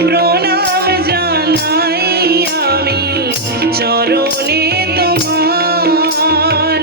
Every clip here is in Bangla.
প্রণাম জানাই আমি চরণে তোমার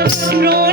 Rose.